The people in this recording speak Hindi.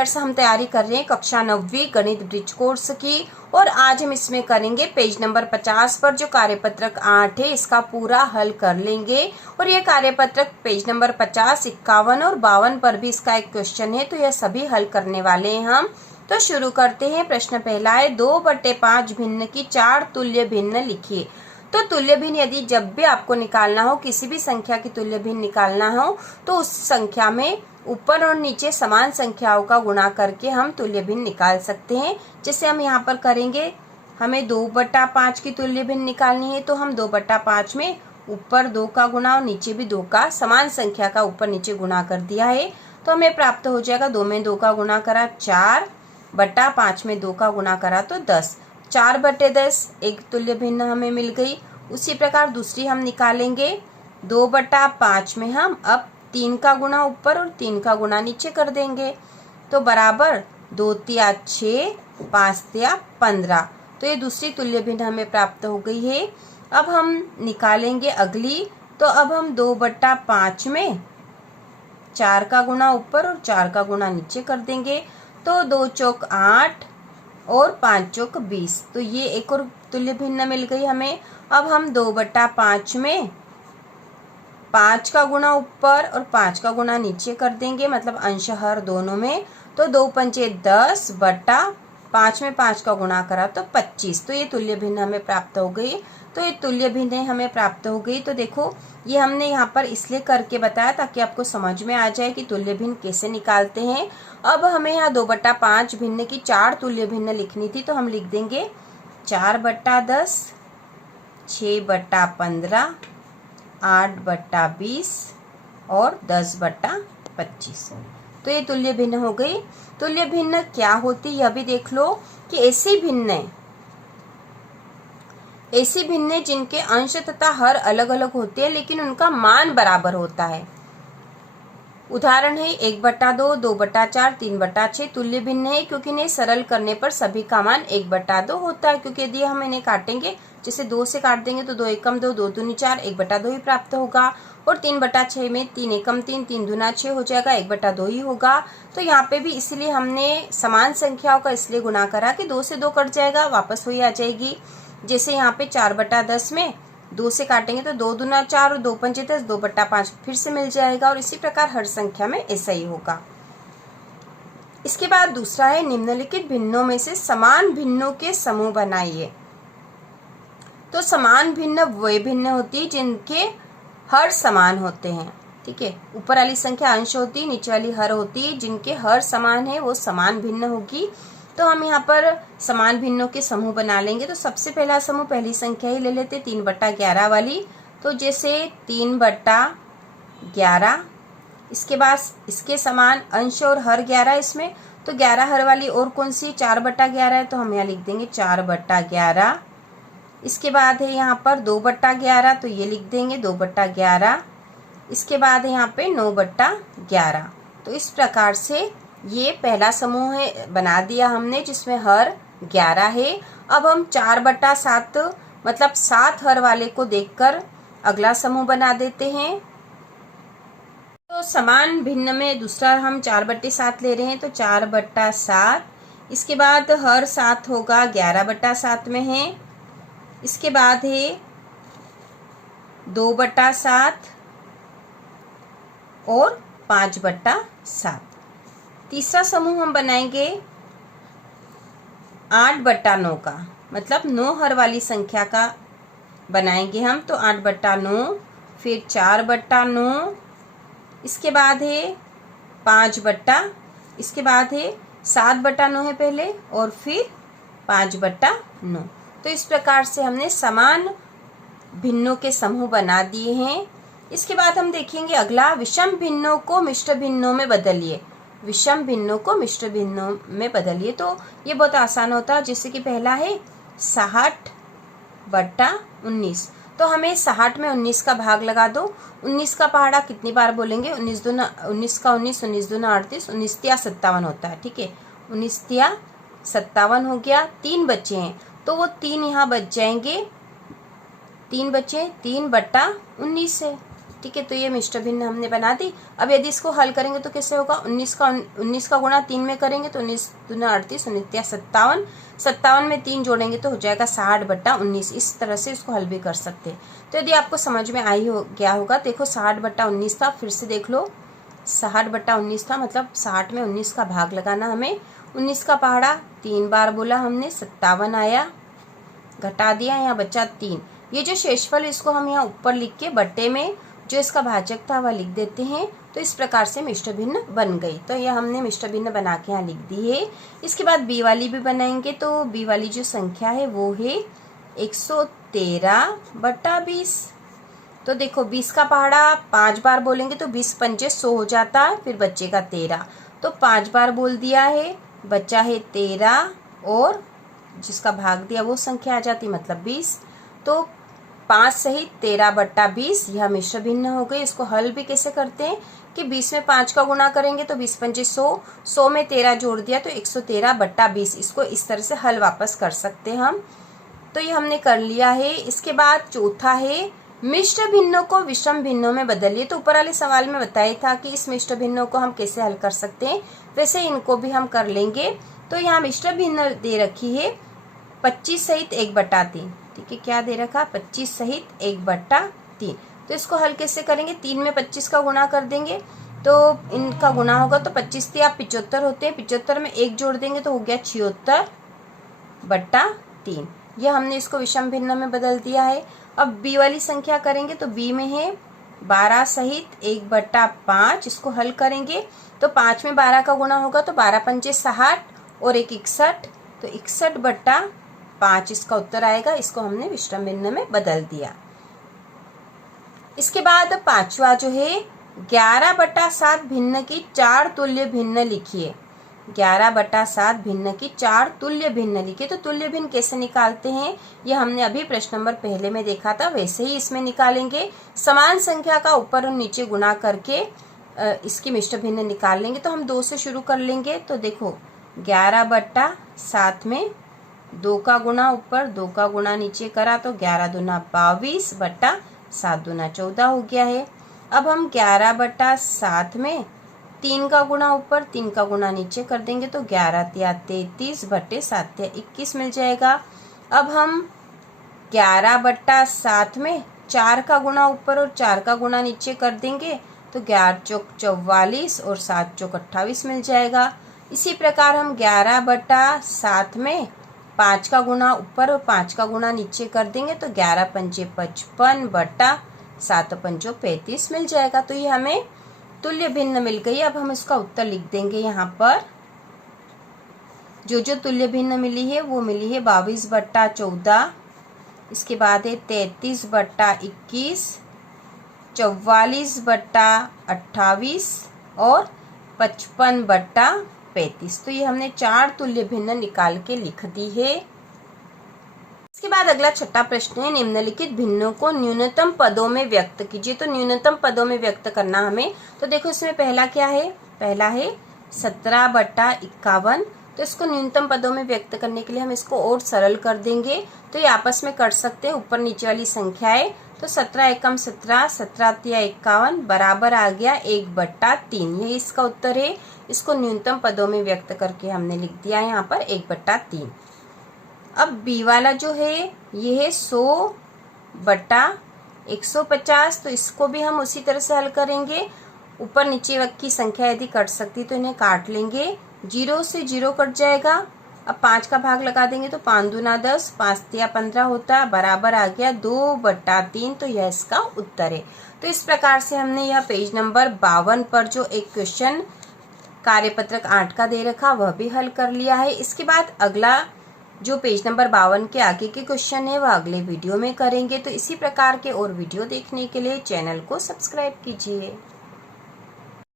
डियर्स, हम तैयारी कर रहे हैं कक्षा 9वीं गणित ब्रिज कोर्स की और आज हम इसमें करेंगे पेज नंबर 50 पर जो कार्यपत्रक 8 है इसका पूरा हल कर लेंगे। और ये कार्यपत्रक पेज नंबर 50, 51 और 52 पर भी इसका एक क्वेश्चन है, तो यह सभी हल करने वाले हैं हम। तो शुरू करते हैं। प्रश्न पहला है 2/5 भिन्न की 4 तुल्य भिन्न लिखिए। तो तुल्य भिन्न यदि जब भी आपको निकालना हो, किसी भी संख्या की तुल्य भिन्न निकालना हो, तो उस संख्या में ऊपर और नीचे समान संख्याओं का गुणा करके हम तुल्य भिन्न निकाल सकते हैं। जैसे हम यहाँ पर करेंगे, हमें 2/5 की तुल्य भिन्न निकालनी है, तो हम 2/5 में ऊपर 2 का गुणा और नीचे भी 2 का, समान संख्या का ऊपर नीचे गुणा कर दिया है, तो हमें प्राप्त हो जाएगा 2 में 2 का गुणा करा 4/5 में 2 का गुणा करा तो 10, 4/10 एक तुल्य भिन्न हमें मिल गई। उसी प्रकार दूसरी हम निकालेंगे, 2/5 में हम अब 3 का गुणा ऊपर और 3 का गुणा नीचे कर देंगे, तो बराबर 2 तिया 6, 5 तिया 15। तो ये दूसरी तुल्य भिन्न हमें प्राप्त हो गई है। अब हम निकालेंगे अगली, तो अब हम 2/5 में 4 का गुणा ऊपर और 4 का गुणा नीचे कर देंगे, तो 2 चौक 8 और 5 चौक 20। तो ये एक और तुल्य भिन्न मिल गई हमें। अब हम 2/5 में 5 का गुणा ऊपर और 5 का गुणा नीचे कर देंगे, मतलब अंश हर दोनों में, तो 2 पंचे 10 बटा 5 में 5 का गुणा करा तो 25। तो ये तुल्य भिन्न हमें प्राप्त हो गई। तो ये तुल्य भिन्न हमें प्राप्त हो गई। तो देखो, ये हमने यहाँ पर इसलिए करके बताया ताकि आपको समझ में आ जाए कि तुल्य भिन्न कैसे निकालते हैं। अब हमें यहाँ 2/5 भिन्न की 4 तुल्य भिन्न लिखनी थी, तो हम लिख देंगे 4/10, 6/15, 8/20 और 10/25। तो ये तुल्य भिन्न हो गई। तुल्य भिन्न क्या होती है यह भी देख लो कि ऐसी भिन्न जिनके अंश तथा हर अलग अलग होते हैं लेकिन उनका मान बराबर होता है। उदाहरण है 1/2, 2/4, 3/6 तुल्य भिन्न है क्योंकि इन्हें सरल करने पर सभी का मान 1/2 होता है, क्योंकि यदि हम इन्हें काटेंगे, जैसे 2 से काट देंगे तो 2 एकम 2, 2 दूनी 4, 1/2 ही प्राप्त होगा। और 3/6 में 3 एकम 3, 3 दूना 6 हो जाएगा, 1/2 ही होगा। तो यहाँ पे भी इसलिए हमने समान संख्याओं का इसलिए गुणा करा कि 2 से 2 कट जाएगा, वापस वही आ जाएगी। जैसे यहाँ पे 4/10 में 2 से काटेंगे तो 2 दूना 4 और 2 पंचे 10, 2/5 फिर से मिल जाएगा। और इसी प्रकार हर संख्या में ऐसा ही होगा। इसके बाद दूसरा है निम्नलिखित भिन्नों में से समान भिन्नों के समूह बनाइए। तो समान भिन्न वे भिन्न होती है जिनके हर समान होते हैं। ठीक है, ऊपर वाली संख्या अंश होती है, नीचे वाली हर होती है। जिनके हर समान है वो समान भिन्न होगी। तो हम यहाँ पर समान भिन्नों के समूह बना लेंगे। तो सबसे पहला समूह पहली संख्या ही ले लेते, 3/11 वाली। तो जैसे 3/11, इसके बाद इसके समान अंश और हर 11 इसमें, तो 11 हर वाली और कौन सी 4/11 है, तो हम यहाँ लिख देंगे 4/11। इसके बाद है यहाँ पर 2/11, तो ये लिख देंगे 2/11। इसके बाद है यहाँ पे 9/11। तो इस प्रकार से ये पहला समूह है बना दिया हमने जिसमें हर 11 है। अब हम 4/7 मतलब 7 हर वाले को देखकर अगला समूह बना देते हैं। तो समान भिन्न में दूसरा हम 4/7 ले रहे हैं, तो 4/7। इसके बाद हर 7 होगा 11/7 में है। इसके बाद है 2/7 और 5/7। तीसरा समूह हम बनाएंगे 8/9 का, मतलब 9 हर वाली संख्या का बनाएंगे हम। तो 8/9, फिर 4/9, इसके बाद है 5/, इसके बाद है 7/9 है पहले और फिर 5/9। तो इस प्रकार से हमने समान भिन्नों के समूह बना दिए हैं। इसके बाद हम देखेंगे अगला, विषम भिन्नों को मिश्र भिन्नों में बदलिए। विषम भिन्नों को मिश्र भिन्नों में बदलिए। तो ये बहुत आसान होता है। जैसे कि पहला है 60/19, तो हमें 60 में 19 का भाग लगा दो। 19 का पहाड़ा कितनी बार बोलेंगे, 19 दूना 19 का 19, 19 दूना 38, 19 तिया 57 होता है। ठीक है, 19 तिया 57 हो गया। 3 बच्चे हैं तो वो 3 यहाँ बच जाएंगे, 3 बचे, 3/19 है। ठीक है। तो ये मिश्र भिन्न हमने बना दी। अब यदि इसको हल करेंगे तो कैसे होगा, 19 का गुणा 3 में करेंगे तो 19 दूना 38, 19 57, 57 में 3 जोड़ेंगे तो हो जाएगा 60/19। इस तरह से इसको हल भी कर सकते हैं। तो यदि आपको समझ में आई हो गया होगा, देखो 60/19 था, फिर से देख लो 60/19 था, मतलब 60 में 19 का भाग लगाना हमें। 19 का पहाड़ा 3 बार बोला हमने, 57 आया, घटा दिया, यहाँ बचा 3। ये जो शेषफल इसको हम यहाँ ऊपर लिख के बट्टे में जो इसका भाजक था वह लिख देते हैं। तो इस प्रकार से मिश्र भिन्न बन गई। तो यह हमने मिश्र भिन्न बना के यहाँ लिख दी है। इसके बाद बी वाली भी बनाएंगे। तो बी वाली जो संख्या है वो है 113/20। तो देखो 20 का पहाड़ा 5 बार बोलेंगे तो 20 पंजे 100 हो जाता है, फिर बचेगा 13। तो 5 बार बोल दिया है, बचा है 13 और जिसका भाग दिया वो संख्या आ जाती, मतलब 20। तो 5 सहित 13/20 यह मिश्र भिन्न हो गई। इसको हल भी कैसे करते हैं कि 20 में 5 का गुणा करेंगे तो 20 पंजे 100, 100 में 13 जोड़ दिया तो 113/20। इसको इस तरह से हल वापस कर सकते हैं हम। तो ये हमने कर लिया है। इसके बाद चौथा है मिश्र भिन्नों को विषम भिन्नों में बदलिए। तो ऊपर वाले सवाल में बताया था कि इस मिश्र भिन्नों को हम कैसे हल कर सकते हैं, वैसे इनको भी हम कर लेंगे। तो यहाँ मिश्र भिन्न दे रखी है 25 सहित 1/3। ठीक है, क्या दे रखा, 25 सहित 1/3। तो इसको हल कैसे करेंगे, 3 में 25 का गुणा कर देंगे तो इनका गुणा होगा तो 25 या 75 होते हैं, 75 में 1 जोड़ देंगे तो हो गया 76/3। यह हमने इसको विषम भिन्न में बदल दिया है। अब बी वाली संख्या करेंगे तो बी में है 12 सहित 1/5। इसको हल करेंगे तो 5 में 12 का गुणा होगा तो 12 पंजे 60 और 1 61, तो 61/5 इसका उत्तर आएगा। इसको हमने विषम भिन्न में बदल दिया। इसके बाद पांचवा जो है 11/7 भिन्न की 4 तुल्य भिन्न लिखिए। 11/7 भिन्न की 4 तुल्य भिन्न लिखिए। तो तुल्य भिन्न कैसे निकालते हैं, यह हमने अभी प्रश्न नंबर पहले में देखा था, वैसे ही इसमें निकालेंगे। समान संख्या का ऊपर और नीचे गुणा करके इसकी मिश्र भिन्न निकाल लेंगे। तो हम 2 से शुरू कर लेंगे। तो देखो 11/7 में 2 का गुणा ऊपर 2 का गुणा नीचे करा तो 11 दूना 22/7 दूना 14 हो गया है। अब हम 11/7 में 3 का गुणा ऊपर 3 का गुणा नीचे कर देंगे तो 11 तिया 33/7 तिया 21 मिल जाएगा। अब हम 11/7 में 4 का गुणा ऊपर और 4 का गुणा नीचे कर देंगे तो 11 चौक 44 और 7 चौक 28 मिल जाएगा। इसी प्रकार हम 11/7 में 5 का गुणा ऊपर और 5 का गुणा नीचे कर देंगे तो 11 पंजे 55/7 पंजो 35 मिल जाएगा। तो ये हमें तुल्य भिन्न मिल गई। अब हम इसका उत्तर लिख देंगे। यहाँ पर जो जो तुल्य भिन्न मिली है वो मिली है 22/14, इसके बाद है 33/21, 44/28 और 55/35। तो ये हमने 4 तुल्य भिन्न निकाल के लिख दी है। इसके बाद अगला छठा प्रश्न है निम्नलिखित भिन्नों को न्यूनतम पदों में व्यक्त कीजिए। तो न्यूनतम पदों में व्यक्त करना हमें, तो देखो इसमें पहला क्या है, पहला है 17/51। तो इसको न्यूनतम पदों में व्यक्त करने के लिए हम इसको और सरल कर देंगे। तो ये आपस में कर सकते हैं ऊपर नीचे वाली संख्याएं। तो 17 एकम 17, 17 तिया 51 बराबर आ गया 1/3। यही इसका उत्तर है। इसको न्यूनतम पदों में व्यक्त करके हमने लिख दिया यहाँ पर 1/3। अब बी वाला जो है ये है 100/150। तो इसको भी हम उसी तरह से हल करेंगे। ऊपर नीचे की संख्या यदि कट सकती तो इन्हें काट लेंगे, 0 से 0 कट जाएगा। अब 5 का भाग लगा देंगे तो 5 दूना 10, 5 तिया 15 होता, बराबर आ गया 2/3। तो यह इसका उत्तर है। तो इस प्रकार से हमने यह पेज नंबर 52 पर जो एक क्वेश्चन कार्यपत्रक 8 का दे रखा वह भी हल कर लिया है। इसके बाद अगला जो पेज नंबर 52 के आगे के क्वेश्चन है वह अगले वीडियो में करेंगे। तो इसी प्रकार के और वीडियो देखने के लिए चैनल को सब्सक्राइब कीजिए।